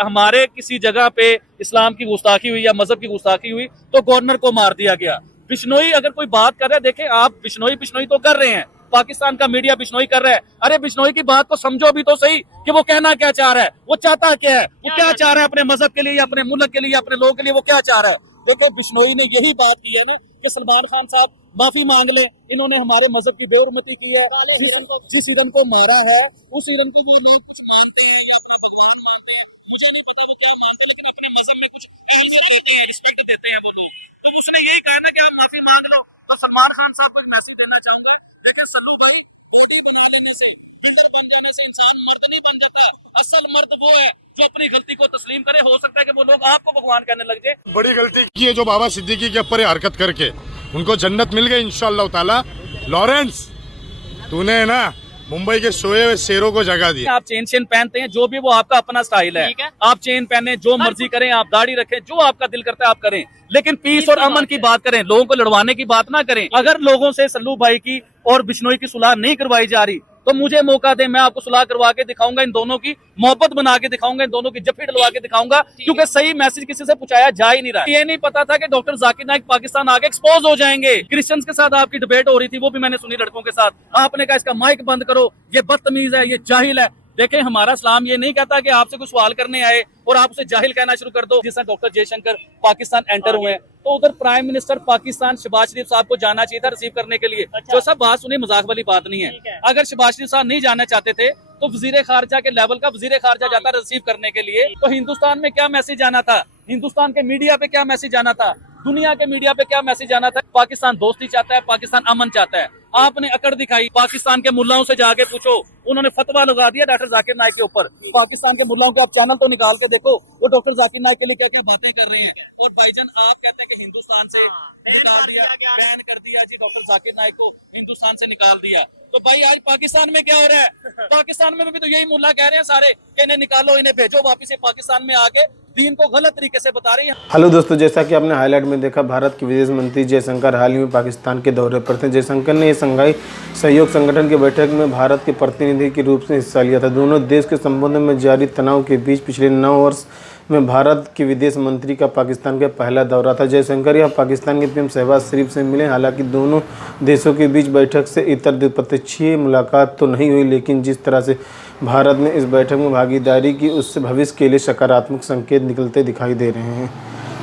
हमारे किसी जगह पे इस्लाम की गुस्ताखी हुई या मजहब की गुस्ताखी हुई तो गवर्नर को मार दिया गया। बिश्नोई अगर कोई बात कर रहा है, देखें आप बिश्नोई बिश्नोई तो कर रहे हैं, पाकिस्तान का मीडिया बिश्नोई कर रहा है। अरे बिश्नोई की बात को समझो भी तो सही कि वो कहना क्या चाह रहा है, वो चाहता क्या है, वो क्या चाह रहा है अपने मजहब के लिए, अपने मुल्क के लिए, अपने लोगों के लिए, वो क्या चाह रहा है। देखो बिश्नोई ने यही बात की है ना कि सलमान खान साहब माफी मांग ले, इन्होंने हमारे मजहब की बेहुरमती की है, जिस हिरन को मारा है उस हिरन की भी देते हैं वो लोग। तो उसने यही कहा ना कि आप माफी मांग लो। और सलमान खान साहब को एक मैसेज देना चाहूंगे, देखिए सल्लू भाई, बॉडी बना लेने से, बिल्डर बन जाने से इंसान मर्द नहीं बन जाता। असल मर्द वो है जो अपनी गलती को तस्लीम करे। हो सकता है कि वो लोग आपको भगवान कहने लग जाए। बड़ी गलती की है जो बाबा सिद्दीकी के ऊपर हरकत करके, उनको जन्नत मिल गई इंशाअल्लाह ताला। लॉरेंस, तूने ना मुंबई के सोए हुए शेरों को जगा दिया। आप चेन चेन पहनते हैं, जो भी वो आपका अपना स्टाइल है, आप चेन पहने, जो मर्जी करें, आप दाढ़ी रखें, जो आपका दिल करता है आप करें, लेकिन पीस और अमन की बात करें, लोगों को लड़वाने की बात ना करें। अगर लोगों से सल्लू भाई की और बिश्नोई की सुलह नहीं करवाई जा रही तो मुझे मौका दे, मैं आपको सुलह करवा के दिखाऊंगा, इन दोनों की मोहब्बत बना के दिखाऊंगा, इन दोनों की जफ्फी डलवा के दिखाऊंगा, क्योंकि सही मैसेज किसी से पहुंचाया जा ही नहीं रहा। ये नहीं पता था कि डॉक्टर जाकिर नाइक पाकिस्तान आगे एक्सपोज हो जाएंगे। क्रिश्चियंस के साथ आपकी डिबेट हो रही थी, वो भी मैंने सुनी लड़कों के साथ। आपने कहा इसका माइक बंद करो, ये बदतमीज है, ये जाहिल है। देखें हमारा इस्लाम ये नहीं कहता कि आपसे कुछ सवाल करने आए और आप उसे जाहिल कहना शुरू कर दो। जिस तरह डॉक्टर जयशंकर पाकिस्तान एंटर हुए तो उधर प्राइम मिनिस्टर पाकिस्तान शहबाज शरीफ साहब को जाना चाहिए था रिसीव करने के लिए। जो सब बात सुनी, मजाक वाली बात नहीं है। अगर शहबाज शरीफ साहब नहीं जाना चाहते थे तो वजीर खारजा के लेवल का वजीर खारजा जाता रिसीव करने के लिए। तो हिंदुस्तान में क्या मैसेज आना था, हिंदुस्तान के मीडिया पे क्या मैसेज आना था, दुनिया के मीडिया पे क्या मैसेज आना था। पाकिस्तान दोस्ती चाहता है, पाकिस्तान अमन चाहता है। आपने अकड़ दिखाई। पाकिस्तान के मुल्लाओं से जाके पूछो, उन्होंने फतवा लगा दिया डॉक्टर जाकिर नाइक के ऊपर। पाकिस्तान के मुल्लाओं के आप चैनल तो निकाल के देखो, वो डॉक्टर जाकिर नाइक के लिए क्या क्या बातें कर रहे हैं। और भाईजान आप कहते हैं कि हिंदुस्तान से निकाल दिया, बैन कर दिया जी, डॉक्टर जाकिर नाइक को हिंदुस्तान से निकाल दिया। तो भाई आज पाकिस्तान में क्या हो रहा है? पाकिस्तान में भी तो यही मुल्ला कह रहे हैं सारे कि इन्हें निकालो, इन्हें भेजो वापिस। पाकिस्तान में आके दीन को गलत तरीके से बता रही है। हेलो दोस्तों, जैसा कि आपने हाईलाइट में देखा, भारत के विदेश मंत्री जयशंकर हाल ही में पाकिस्तान के दौरे पर थे। जयशंकर ने शंघाई सहयोग संगठन की बैठक में भारत के प्रतिनिधि के रूप में हिस्सा लिया था। दोनों देश के संबंधों में जारी तनाव के बीच पिछले 9 वर्ष में भारत के विदेश मंत्री का पाकिस्तान का पहला दौरा था। जयशंकर यह पाकिस्तान के पीएम शहबाज शरीफ से मिले। हालांकि दोनों देशों के बीच बैठक से इतर द्विपक्षीय मुलाकात तो नहीं हुई, लेकिन जिस तरह से भारत ने इस बैठक में भागीदारी की उससे भविष्य के लिए सकारात्मक संकेत निकलते दिखाई दे रहे हैं।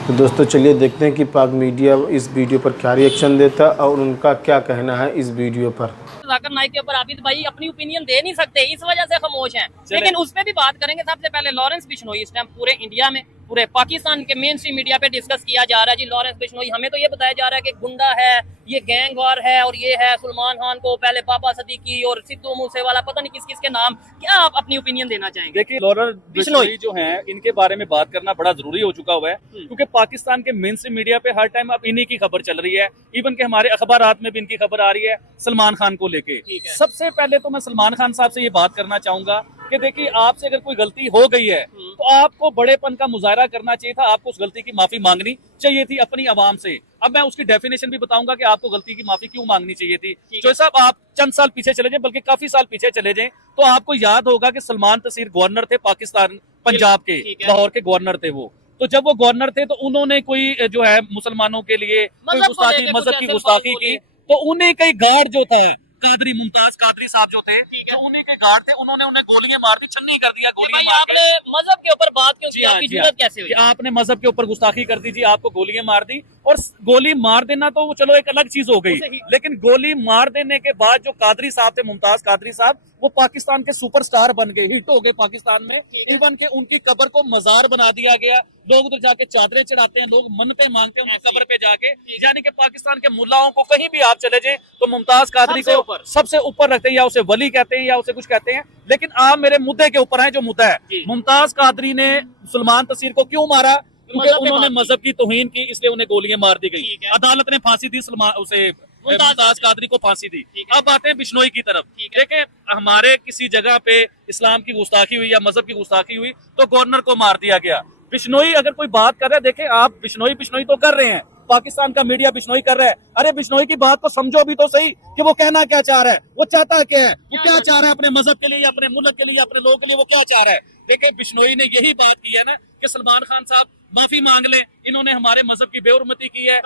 तो दोस्तों चलिए देखते हैं कि पाक मीडिया इस वीडियो पर क्या रिएक्शन देता और उनका क्या कहना है इस वीडियो पर। जाकिर नाइक के ऊपर आबिद भाई अपनी ओपिनियन दे नहीं सकते, इस वजह से खामोश हैं। लेकिन उस पर भी बात करेंगे। सबसे पहले लॉरेंस बिश्नोई इस टाइम पूरे इंडिया में, पूरे पाकिस्तान के मेन स्ट्रीम मीडिया पे डिस्कस किया जा रहा है जी। लॉरेंस बिश्नोई, हमें तो ये बताया जा रहा है कि गुंडा है, ये गैंग वार है, और ये है सलमान खान को पहले बाबा सदीकी और सिद्धू मूसेवाला, पता नहीं किस किस के नाम। क्या आप अपनी ओपिनियन देना चाहेंगे? देखिए लॉरेंस बिश्नोई जो हैं, इनके बारे में बात करना बड़ा जरूरी हो चुका हुआ है, क्योंकि पाकिस्तान के मेन स्ट्रीम मीडिया पे हर टाइम अब इन्हीं की खबर चल रही है। इवन के हमारे अखबारात में भी इनकी खबर आ रही है सलमान खान को लेके। सबसे पहले तो मैं सलमान खान साहब से ये बात करना चाहूंगा कि देखिए आपसे अगर कोई गलती हो गई है तो आपको बड़ेपन का मुजाहरा करना चाहिए था, आपको उस गलती की माफी मांगनी चाहिए थी अपनी आवाम से। अब मैं उसकी डेफिनेशन भी बताऊंगा कि आपको गलती की माफी क्यों मांगनी चाहिए थी। जो साहब आप चंद साल पीछे चले जाएं, बल्कि काफी साल पीछे चले जाएं, तो आपको याद होगा कि सलमान तसीर गवर्नर थे पाकिस्तान, पंजाब के, लाहौर के गवर्नर थे वो। तो जब वो गवर्नर थे तो उन्होंने कोई जो है मुसलमानों के लिए कोई गुस्ताखी, मजहब की गुस्ताखी की, तो उन्हें कई गार्ड जो था कादरी, मुमताज कादरी साहब जो थे, तो उन्हीं के गार्ड थे, उन्होंने उन्हें गोलियां मार दी, छन्नी कर दिया गोलियां मार के। आपने मजहब के ऊपर बात क्यों की? आपकी जरूरत कैसे हुई? आपने मजहब के ऊपर गुस्ताखी कर दी जी, आपको गोलियां मार दी। और गोली मार देना तो वो चलो एक अलग चीज हो गई, लेकिन गोली मार देने के बाद जो कादरी साहब थे, मुमताज कादरी साहब, वो पाकिस्तान के सुपरस्टार बन गए, हिट हो गए पाकिस्तान में। इवन के उनकी कब्र को मजार बना दिया गया, लोग उधर जाके चादरें चढ़ाते हैं, लोग मन्नतें मांगते हैं उनकी कब्र पे जाके। यानी कि पाकिस्तान के मुल्लाओं को कहीं भी आप चले जाएं तो मुमताज कादरी को सबसे ऊपर रखते हैं, या उसे वली कहते हैं या उसे कुछ कहते हैं। लेकिन आप मेरे मुद्दे के ऊपर हैं, जो मुद्दा है, मुमताज कादरी ने सलमान तसीर को क्यों मारा? क्योंकि उन्होंने मजहब की तौहीन की, इसलिए उन्हें गोलियां मार दी गई। अदालत ने फांसी दी उसे मुमताज कादरी को फांसी दी। अब आते हैं बिश्नोई की तरफ। देखें हमारे किसी जगह पे इस्लाम की गुस्ताखी हुई या मजहब की गुस्ताखी हुई तो गवर्नर को मार दिया गया। बिश्नोई अगर कोई बात कर रहा है, देखें आप बिश्नोई बिश्नोई तो कर रहे हैं, पाकिस्तान का मीडिया बिश्नोई कर रहा है। अरे बिश्नोई की बात को समझो भी तो सही कि वो कहना क्या चाह रहा है, वो चाहता क्या है, वो क्या चाह रहा है अपने मजहब के लिए, अपने मुल्क के लिए, अपने लोगों के लिए, वो क्या चाह रहा है। देखिए बिश्नोई ने यही बात की है ना कि सलमान खान साहब माफी मांग लें, इन्होंने हमारे मजहब की बेहुरमती की है।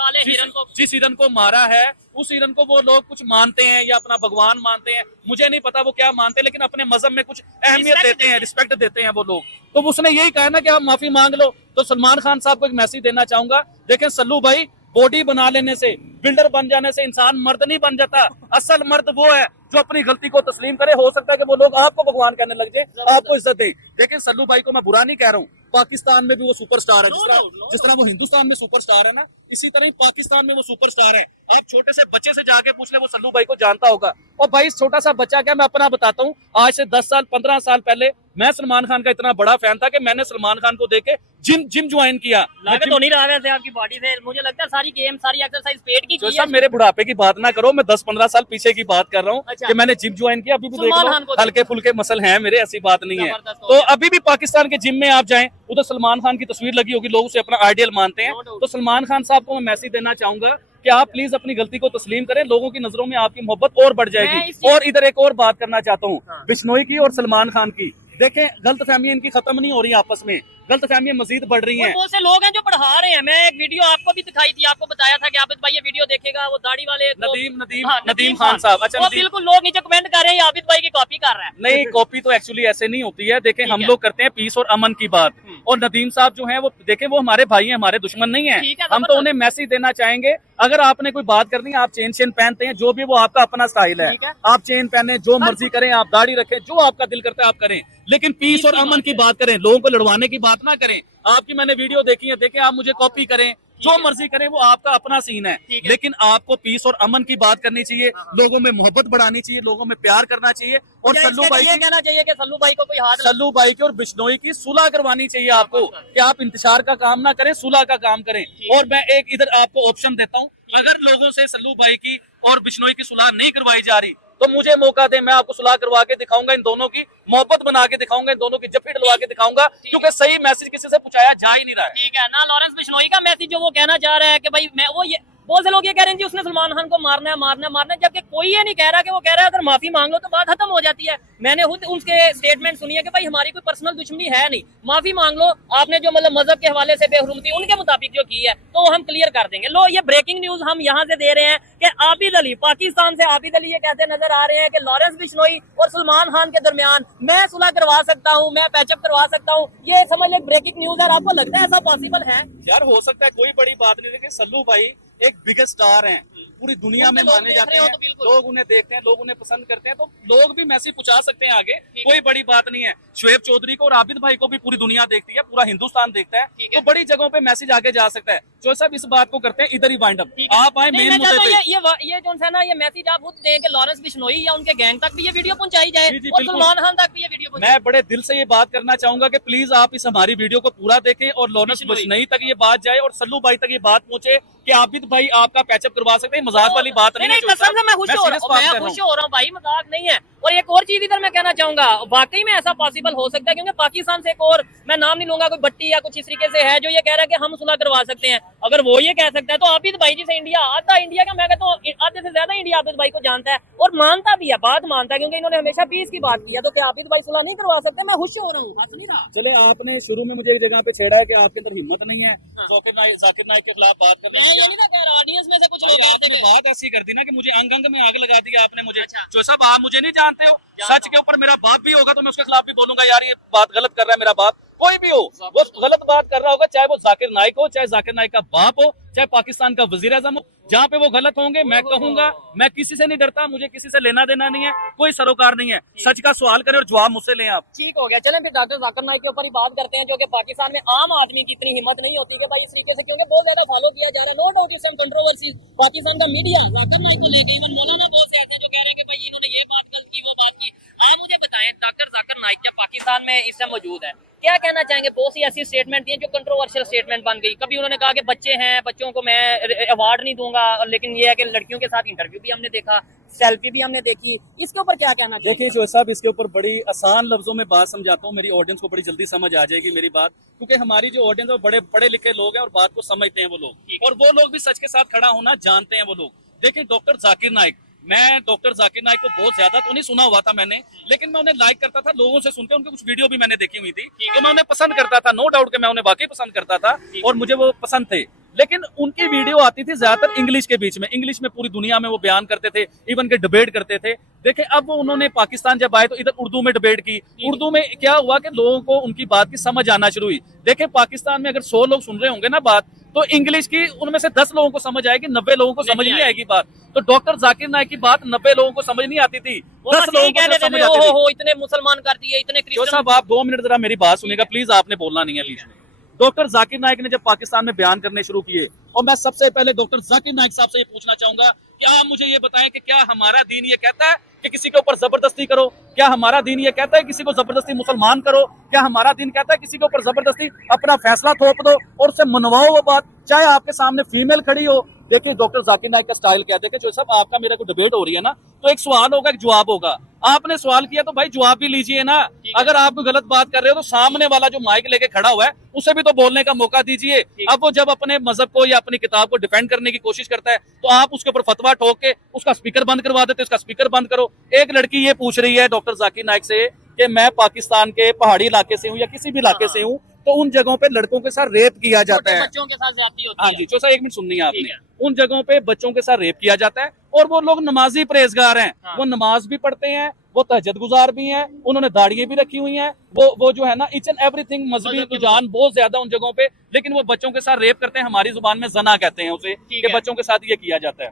जिस हिरन को मारा है उस हिरन को वो लोग कुछ मानते हैं या अपना भगवान मानते हैं, मुझे नहीं पता वो क्या मानते हैं, लेकिन अपने मजहब में कुछ अहमियत देते हैं, रिस्पेक्ट देते हैं वो लोग। तो उसने यही कहा ना कि आप माफी मांग लो। तो सलमान खान साहब को एक मैसेज देना चाहूंगा, देखें सल्लू भाई, बॉडी बना लेने से, बिल्डर बन जाने से इंसान मर्द नहीं बन जाता। असल मर्द वो है जो अपनी गलती को तस्लीम करे। हो सकता है कि वो लोग आपको भगवान कहने लग जाए, आपको इज्जत दें। लेकिन सल्लू भाई को मैं बुरा नहीं कह रहा हूँ, पाकिस्तान में भी वो सुपरस्टार है। जिस तरह वो हिंदुस्तान में सुपरस्टार है ना, इसी तरह ही पाकिस्तान में वो सुपरस्टार है। आप छोटे से बच्चे से जाके पूछ ले, वो सल्लू भाई को जानता होगा। और भाई छोटा सा बच्चा क्या, मैं अपना बताता हूँ, आज से 10 साल 15 साल पहले मैं सलमान खान का इतना बड़ा फैन था कि मैंने सलमान खान को देख के जिम ज्वाइन किया। लग तो नहीं रहा वैसे आपकी बॉडी से, मुझे लगता है सारी गेम सारी एक्सरसाइज पेट की है। मेरे बुढ़ापे की बात ना करो, मैं 10-15 साल पीछे की बात कर रहा हूँ। अच्छा। कि मैंने जिम ज्वाइन किया। अभी भी देख लो हल्के फुल्के मसल हैं मेरे, ऐसी बात नहीं है। तो अभी भी पाकिस्तान के जिम में आप जाएं, उधर सलमान खान की तस्वीर लगी होगी, लोग उसे अपना आइडियल मानते हैं। तो सलमान खान साहब को मैं मैसेज देना चाहूंगा कि आप प्लीज अपनी गलती को तस्लीम करें, लोगों की नजरों में आपकी मोहब्बत और बढ़ जाएगी। और इधर एक और बात करना चाहता हूँ, बिश्नोई की और सलमान खान की। देखें गलतफहमियां इनकी खत्म नहीं हो रही, आपस में गलतफहमियां मजीद बढ़ रही हैं। बहुत से लोग हैं जो पढ़ा रहे हैं। मैं एक वीडियो आपको भी दिखाई थी, आपको बताया था कि आबिद भाई ये वीडियो देखेगा, वो दाढ़ी वाले नदीम खान साहब। अच्छा, बिल्कुल लोग नीचे कमेंट कर रहे हैं आबिद भाई की कॉपी कर रहा है। नहीं, कॉपी तो एक्चुअली ऐसे नहीं होती है। देखें हम लोग करते हैं पीस और अमन की बात, और नदीम साहब जो हैं वो देखें वो हमारे भाई हैं, हमारे दुश्मन नहीं है। हम तो उन्हें मैसेज देना चाहेंगे, अगर आपने कोई बात करनी है, आप चेन पहनते हैं, जो भी वो आपका अपना स्टाइल है, आप चेन पहने, जो मर्जी करें, आप दाढ़ी रखें, जो आपका दिल करता है आप करें, लेकिन पीस और अमन की बात करें, लोगों को लड़वाने की बात ना करें। आपकी मैंने वीडियो देखी है, देखें आप मुझे कॉपी करें, जो मर्जी करें, वो आपका अपना सीन है। लेकिन आपको पीस और अमन की बात करनी चाहिए, लोगों में मोहब्बत बढ़ानी चाहिए, लोगों में प्यार करना चाहिए। और सल्लू भाई ये कहना चाहिए कि सल्लू भाई को कोई हाथ, सल्लू भाई की और बिश्नोई की सुलह करवानी चाहिए आपको, कि आप इंतजार का काम ना करें, सुलह का काम करें। और मैं एक इधर आपको ऑप्शन देता हूँ, अगर लोगों से सल्लू भाई की और बिश्नोई की सुलह नहीं करवाई जा रही तो मुझे मौका दे, मैं आपको सुलह करवा के दिखाऊंगा, इन दोनों की मोहब्बत बना के दिखाऊंगा, इन दोनों की जफ्फी डलवा के दिखाऊंगा, क्योंकि सही मैसेज किसी से पूछाया जा ही नहीं रहा है। ठीक है ना, लॉरेंस बिश्नोई का मैसेज जो वो कहना चाह रहा है कि भाई मैं वो, ये बहुत से लोग ये कह रहे हैं कि उसने सलमान खान को मारना है, जबकि कोई ये नहीं कह रहा कि वो कह रहा है अगर माफी मांग लो तो बात खत्म हो जाती है। मैंने खुद उसके स्टेटमेंट सुनी है कि भाई हमारी कोई पर्सनल दुश्मनी है नहीं, माफी मांग लो, आपने जो मतलब मजहब के हवाले से बेहुरमती उनके मुताबिक जो की है तो हम क्लियर कर देंगे। लो, ये ब्रेकिंग न्यूज हम यहाँ से दे रहे हैं कि आबिद अली, पाकिस्तान से आबिद अली ये कहते नजर आ रहे हैं कि लॉरेंस बिश्नोई और सलमान खान के दरमियान मैं सुलह करवा सकता हूँ, मैं पैचअप करवा सकता हूँ। ये समझ ले ब्रेकिंग न्यूज है। आपको लगता है ऐसा पॉसिबल है? यार हो सकता है, कोई बड़ी बात नहीं, लेकिन सल्लू भाई एक बिगेस्ट स्टार हैं, पूरी दुनिया में माने जाते हैं, लोग उन्हें देखते हैं, लोग उन्हें पसंद करते हैं, तो लोग भी मैसेज पहुंचा सकते हैं आगे, कोई बड़ी बात नहीं है। शुएब चौधरी को और आबिद भाई को भी पूरी दुनिया देखती है, पूरा हिंदुस्तान देखता है, तो बड़ी जगहों पे मैसेज आगे जा सकता है। जो सब इस बात को करते हैं, इधर ही वाइंड अप, आप आए मेन मुद्दे पे। ये जो है ना, ये मैसेज आप खुद दें कि लॉरेंस बिश्नोई या उनके गैंग तक भी ये वीडियो पहुंचाई जाए और सलमान खान तक भी ये वीडियो पहुंचाई। मैं बड़े दिल से ये बात करना चाहूंगा कि प्लीज आप इस हमारी वीडियो को पूरा देखें और लॉरेंस बिश्नोई तक ये बात जाए और सल्लू भाई तक ये बात पहुंचे कि आबिद भाई आपका पैचअप करवा सकते हैं। मजाक वाली बात नहीं है। कसम से मैं खुश हो रहा हूँ भाई, मजाक नहीं है। और एक और चीज इधर मैं कहना चाहूंगा, वाकई में ऐसा पॉसिबल हो सकता है, क्योंकि पाकिस्तान से एक और, मैं नाम नहीं लूंगा, कोई भट्टी या कुछ इस तरीके से है जो ये कह रहा है कि हम सुलह करवा सकते हैं। अगर वो ये कह सकता है तो आबिद भाई जी से इंडिया, आधा इंडिया का, मैं कहता हूँ आधे से ज्यादा इंडिया आबिद भाई को जानता है और मानता भी है, बात मानता है, क्योंकि इन्होंने हमेशा पीस की बात की है। तो क्या आबिद भाई सुलह नहीं करवा सकते? मैं खुश हो रहा हूँ। चले, आपने शुरू में मुझे एक जगह पे छेड़ा है कि आपके अंदर हिम्मत नहीं है जाकिर नाइक के खिलाफ बात करने की। आपने बात ऐसी कर दी ना कि मुझे अंग अंग में आग लगा दी आपने मुझे। जो साहब आप मुझे नहीं जानते हो, सच के ऊपर मेरा बाप भी होगा तो मैं उसके खिलाफ भी बोलूंगा, यार ये बात गलत कर रहा है मेरा बाप। कोई भी हो, वो गलत बात कर रहा होगा, चाहे वो जाकिर नाइक हो, चाहे जाकिर नाइक का बाप हो, चाहे पाकिस्तान का वजीर आजम हो, जहाँ पे वो गलत होंगे मैं कहूंगा। मैं किसी से नहीं डरता, मुझे किसी से लेना देना नहीं है, कोई सरोकार नहीं है। सच का सवाल करें और जवाब मुझसे लें आप। ठीक हो गया, चलें फिर डॉक्टर जाकिर नाइक के ऊपर ही बात करते हैं, जो कि पाकिस्तान में आम आदमी की इतनी हिम्मत नहीं होती कि भाई इस तरीके से, क्योंकि बहुत ज्यादा फॉलो किया जा रहा है। नो डाउट इस कंट्रोवर्सी पाकिस्तान का मीडिया जाकिर नाइक को लेकर, इवन मौलाना बहुत से ऐसे जो कह रहे हैं कि भाई इन्होंने ये बात गलत की, वो बात की। आप मुझे बताएं, डॉक्टर जाकिर नाइक क्या पाकिस्तान में इस समय मौजूद है, क्या कहना चाहेंगे? बहुत सी ऐसी स्टेटमेंट दी हैं जो कंट्रोवर्शियल स्टेटमेंट बन गई। कभी उन्होंने कहा कि बच्चे हैं, बच्चों को मैं अवार्ड नहीं दूंगा, लेकिन ये है कि लड़कियों के साथ इंटरव्यू भी हमने देखा, सेल्फी भी हमने देखी। इसके ऊपर क्या कहना चाहिए? देखिए जो साहब, इसके ऊपर बड़ी आसान लफ्जों में बात समझाता हूँ, मेरी ऑडियंस को बड़ी जल्दी समझ आ जाएगी मेरी बात, क्योंकि हमारी जो ऑडियंस है वो बड़े पढ़े लिखे लोग हैं और बात को समझते हैं वो लोग, और वो लोग भी सच के साथ खड़ा होना जानते हैं वो लोग। देखिए डॉक्टर जाकिर नाइक मैं डॉक्टर जाकिर नाइक को बहुत ज्यादा तो नहीं सुना हुआ था मैंने, लेकिन मैं उन्हें लाइक करता था, लोगों से सुनते, उनके कुछ वीडियो भी मैंने देखी हुई थी, तो मैं उन्हें पसंद करता था, नो डाउट कि मैं उन्हें वाकई पसंद करता था और मुझे वो पसंद थे। लेकिन उनकी वीडियो आती थी ज्यादातर इंग्लिश के बीच में, इंग्लिश में पूरी दुनिया में वो बयान करते थे, इवन के डिबेट करते थे। देखे अब वो उन्होंने पाकिस्तान जब आए तो इधर उर्दू में डिबेट की, उर्दू में क्या हुआ कि लोगों को उनकी बात की समझ आना शुरू हुई। देखे पाकिस्तान में अगर 100 लोग सुन रहे होंगे ना बात, तो इंग्लिश की उनमें से 10 लोगों को समझ आएगी, 90 लोगों को समझ नहीं आएगी बात। तो डॉक्टर जाकिर नाइक की बात 90 लोगों को समझ नहीं आती थी, 10 लोगों को समझ आती थी। इतने मुसलमान कर दिए, इतने जो साहब आप 2 मिनट जरा मेरी बात सुनिएगा प्लीज, आपने बोलना नहीं है बीच में। डॉक्टर जाकिर नाइक ने जब पाकिस्तान में बयान करने शुरू किए, और मैं सबसे पहले डॉक्टर जाकिर नाइक साहब से ये पूछना चाहूंगा कि आप मुझे ये बताएं कि क्या हमारा दीन ये कहता है कि किसी के ऊपर जबरदस्ती करो? क्या हमारा दीन ये कहता है किसी को जबरदस्ती मुसलमान करो? क्या हमारा दीन कहता है किसी के ऊपर जबरदस्ती अपना फैसला थोप दो और उसे मनवाओ वो बात, चाहे आपके सामने फीमेल खड़ी हो? देखिए डॉक्टर जाकिर नाइक का स्टाइल क्या है, देखिए जो सब आपका मेरा को डिबेट हो रही है ना, तो एक सवाल होगा एक जवाब होगा। आपने सवाल किया तो भाई जवाब भी लीजिए ना। अगर आप कोई गलत बात कर रहे हो तो सामने वाला जो माइक लेके खड़ा हुआ है उसे भी तो बोलने का मौका दीजिए। अब वो जब अपने मजहब को या अपनी किताब को डिफेंड करने की कोशिश करता है तो आप उसके ऊपर फतवा ठोक के उसका स्पीकर बंद करवा देते, उसका स्पीकर बंद करो। एक लड़की ये पूछ रही है डॉक्टर जाकिर नाइक से कि मैं पाकिस्तान के पहाड़ी इलाके से हूँ या किसी भी इलाके से हूँ, तो उन जगहों पे लड़कों के साथ रेप किया जाता है, बच्चों के साथ ज्यादती होती है। हाँ जी जो सर 1 मिनट सुननी है आपने, उन जगहों पे बच्चों के साथ रेप किया जाता है और वो लोग नमाजी परहेजगार हैं, वो नमाज भी पढ़ते हैं, वो तहज्जुद गुजार भी हैं, उन्होंने दाढ़ियां भी रखी हुई हैं, वो जो है ना ईच एंड एवरीथिंग मजहबी रुझान बहुत ज्यादा उन जगहों पे, लेकिन वो बच्चों के साथ रेप करते हैं। हमारी जुबान में जना कहते हैं उसे कि बच्चों के साथ ये किया जाता है।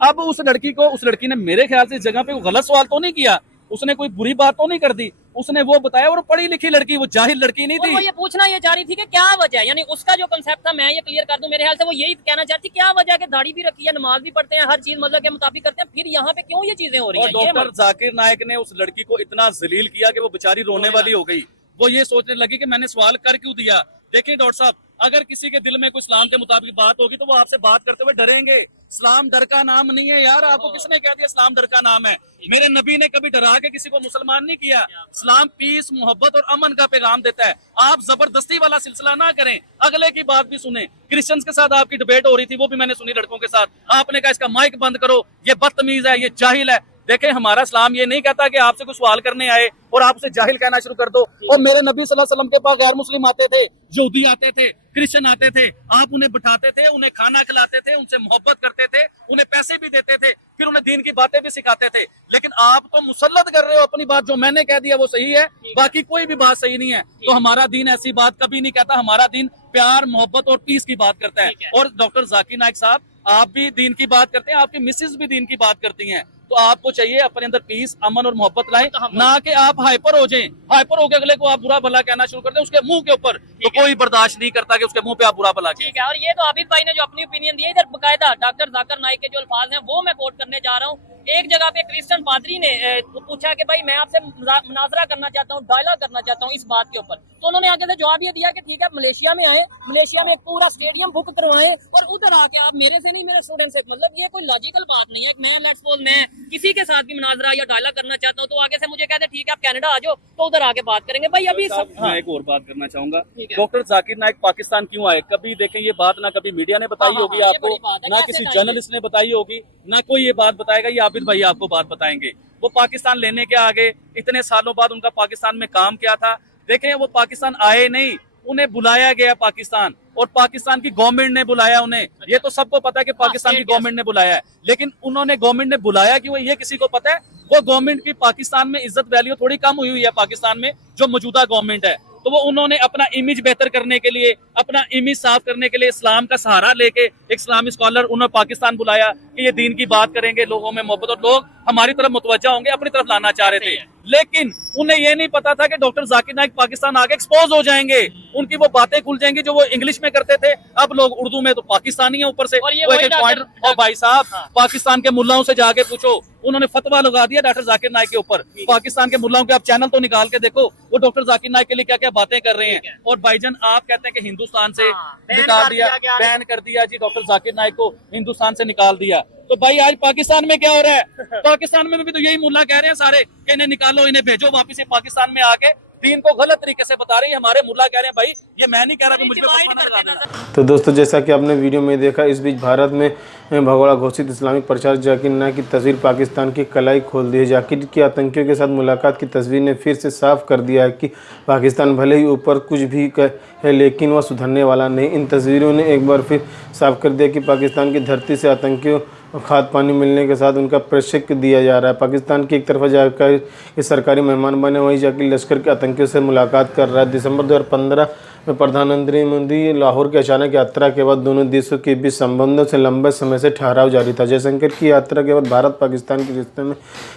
अब उस लड़की ने मेरे ख्याल से इस जगह पे गलत सवाल तो नहीं किया, उसने कोई बुरी बात तो नहीं कर दी, उसने वो बताया, और पढ़ी लिखी लड़की, वो जाहिल लड़की नहीं थी। वो ये पूछना ये चाह रही थी कि क्या वजह है, यानी उसका जो कंसेप्ट था मैं ये क्लियर कर दूं, मेरे ख्याल से वो यही कहना चाहती क्या वजह है कि दाढ़ी भी रखी है, नमाज भी पढ़ते हैं, हर चीज मजहब के मुताबिक करते हैं, फिर यहाँ पे क्यों ये चीजें हो रही हैं? डॉक्टर जाकिर नाइक ने उस लड़की को इतना जलील किया कि वो बेचारी रोने वाली हो गई। वो ये सोचने लगी कि मैंने सवाल कर क्यों दिया। देखिए डॉक्टर साहब, अगर किसी के दिल में कोई इस्लाम के मुताबिक बात होगी तो वो आपसे बात करते हुए डरेंगे। इस्लाम डर का नाम नहीं है यार, आपको किसने कह दिया इस्लाम डर का नाम है? मेरे नबी ने कभी डरा के किसी को मुसलमान नहीं किया। इस्लाम पीस, मोहब्बत और अमन का पैगाम देता है। आप जबरदस्ती वाला सिलसिला ना करें, अगले की बात भी सुने। क्रिश्चियंस के साथ आपकी डिबेट हो रही थी, वो भी मैंने सुनी लड़कों के साथ, आपने कहा इसका माइक बंद करो, ये बदतमीज है, ये जाहिल है। देखें हमारा इस्लाम ये नहीं कहता कि आपसे कुछ सवाल करने आए और आप उसे जाहिल कहना शुरू कर दो। और मेरे नबी सल्लल्लाहु अलैहि वसल्लम के पास गैर मुस्लिम आते थे, यहूदी आते थे, क्रिश्चियन आते थे, आप उन्हें बिठाते थे, उन्हें खाना खिलाते थे, उनसे मोहब्बत करते थे, उन्हें पैसे भी देते थे, फिर उन्हें दीन की बातें भी सिखाते थे। लेकिन आप तो मुसल्लत कर रहे हो अपनी बात, जो मैंने कह दिया वो सही है, बाकी कोई भी बात सही नहीं है। तो हमारा दीन ऐसी बात कभी नहीं कहता, हमारा दीन प्यार, मोहब्बत और पीस की बात करता है। और डॉक्टर जाकिर नाइक साहब, आप भी दीन की बात करते हैं, आपकी मिसेज भी दीन की बात करती हैं, तो आपको चाहिए अपने अंदर पीस, अमन और मोहब्बत लाएं, ना कि आप हाइपर हो जाएं। हाइपर होकर अगले को आप बुरा भला कहना शुरू कर दें उसके मुंह के ऊपर, तो कोई बर्दाश्त नहीं करता कि उसके मुंह पे आप बुरा भला कहें। ठीक है, और ये तो आबिद भाई ने जो अपनी ओपिनियन दी है, इधर बकायदा डॉक्टर जाकिर नाइक के जो अल्फाज हैं वो मैं कोट करने जा रहा हूँ। एक जगह पे क्रिश्चियन पादरी ने पूछा कि भाई मैं आपसे मुनाजरा करना चाहता हूँ, डायलॉग करना चाहता हूँ इस बात के ऊपर, तो उन्होंने आगे से जवाब ये दिया कि ठीक है मलेशिया में आए, मलेशिया में एक पूरा स्टेडियम बुक करवाएं और उधर आके आप मेरे से नहीं मेरे स्टूडेंट से, मतलब ये कोई लॉजिकल बात नहीं है। मैं लेट्स सपोज मैं किसी के साथ भी मुनाजरा या डायलॉग करना चाहता हूँ तो आगे से मुझे कहते हैं ठीक है आप कनाडा आ जाओ, तो उधर आके बात करेंगे। भाई अभी सब मैं एक और बात करना चाहूंगा, डॉक्टर जाकिर नाइक पाकिस्तान क्यों आए? कभी देखें ये बात ना कभी मीडिया ने बताई होगी आपको, ना किसी जर्नलिस्ट ने बताई होगी, ना कोई ये बात बताएगा, ये आबिद भाई आपको बात बताएंगे। वो पाकिस्तान लेने के आगे इतने सालों बाद उनका पाकिस्तान में काम क्या था? देखें वो पाकिस्तान आए नहीं, उन्हें बुलाया गया पाकिस्तान, और पाकिस्तान की गवर्नमेंट ने बुलाया उन्हें। ये तो सबको पता है कि पाकिस्तान की गवर्नमेंट ने बुलाया है, लेकिन उन्होंने गवर्नमेंट ने बुलाया क्यों ये किसी को पता है? वो गवर्नमेंट की पाकिस्तान में इज्जत वैल्यू थोड़ी कम हुई है पाकिस्तान में, जो मौजूदा गवर्नमेंट है, तो वो उन्होंने अपना इमेज बेहतर करने के लिए, अपना इमेज साफ करने के लिए इस्लाम का सहारा लेके एक इस्लामी स्कॉलर उन्होंने पाकिस्तान बुलाया कि ये दीन की बात करेंगे, लोगों में मोहब्बत, और लोग हमारी तरफ मुतवज्जा होंगे, अपनी तरफ लाना चाह रहे थे। लेकिन उन्हें ये नहीं पता था कि डॉक्टर जाकिर नाइक पाकिस्तान आगे एक्सपोज हो जाएंगे, उनकी वो बातें खुल जाएंगी जो वो इंग्लिश में करते थे, अब लोग उर्दू में, तो पाकिस्तानी है ऊपर से। और भाई साहब पाकिस्तान के मुल्लाओं से जाके पूछो, उन्होंने फतवा लगा दिया डॉक्टर जाकिर नाइक के ऊपर। पाकिस्तान के मुल्लाओं के आप चैनल तो निकाल के देखो, वो डॉक्टर जाकिर नाइक के लिए क्या क्या बातें कर रहे हैं। और भाईजान आप कहते हैं कि हिंदुस्तान से निकाल दिया, बैन कर दिया जी, डॉक्टर जाकिर नाइक को हिंदुस्तान से निकाल दिया। तो भाई आज पाकिस्तान में क्या हो रहा है? पाकिस्तान में भी तो यही मुल्ला कह रहे हैं सारे कि इन्हें निकालो, इन्हें भेजो वापिस पाकिस्तान में आके दीन को गलत तरीके से बता रही है। हमारे मुल्ला कह रहे हैं भाई, ये मैं नहीं कह रहा कि मुझ पे फतवा लगा देना। तो दोस्तों, जैसा कि आपने वीडियो में देखा, इस बीच भारत में भगोड़ा घोषित इस्लामिक प्रचारक जाकिर नाइक की तस्वीर पाकिस्तान की कलाई खोल दी है। जाकिर की आतंकियों के साथ मुलाकात की तस्वीर ने फिर से साफ कर दिया है कि पाकिस्तान भले ही ऊपर कुछ भी कहे, लेकिन वह सुधरने वाला नहीं। इन तस्वीरों ने एक बार फिर साफ कर दिया कि पाकिस्तान की धरती से आतंकियों खाद पानी मिलने के साथ उनका प्रशिक्षण दिया जा रहा है। पाकिस्तान की एक तरफा जाकर के सरकारी मेहमान बने, वहीं जाकिर लश्कर के आतंकियों से मुलाकात कर रहा है। दिसंबर 2015 में प्रधानमंत्री मोदी लाहौर की अचानक यात्रा के बाद दोनों देशों के बीच संबंधों से लंबे समय से ठहराव जारी था। जयशंकर की यात्रा के बाद भारत पाकिस्तान के रिश्ते में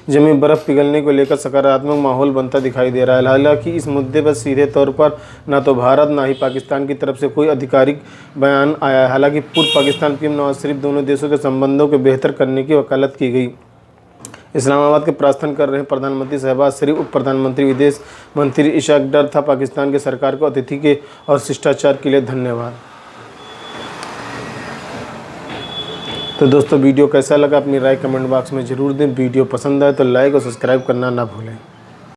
जमी बर्फ पिघलने को लेकर सकारात्मक माहौल बनता दिखाई दे रहा है। हालांकि इस मुद्दे पर सीधे तौर पर न तो भारत न ही पाकिस्तान की तरफ से कोई आधिकारिक बयान आया है। हालांकि पूर्व पाकिस्तान पीएम नवाज शरीफ दोनों देशों के संबंधों को बेहतर करने की वकालत की गई। इस्लामाबाद के प्रस्थान कर रहे प्रधानमंत्री शहबाज शरीफ, उप प्रधानमंत्री विदेश मंत्री इशाक डर था। पाकिस्तान की सरकार को अतिथि के और शिष्टाचार के लिए धन्यवाद। तो दोस्तों, वीडियो कैसा लगा अपनी राय कमेंट बॉक्स में ज़रूर दें। वीडियो पसंद आए तो लाइक और सब्सक्राइब करना ना भूलें।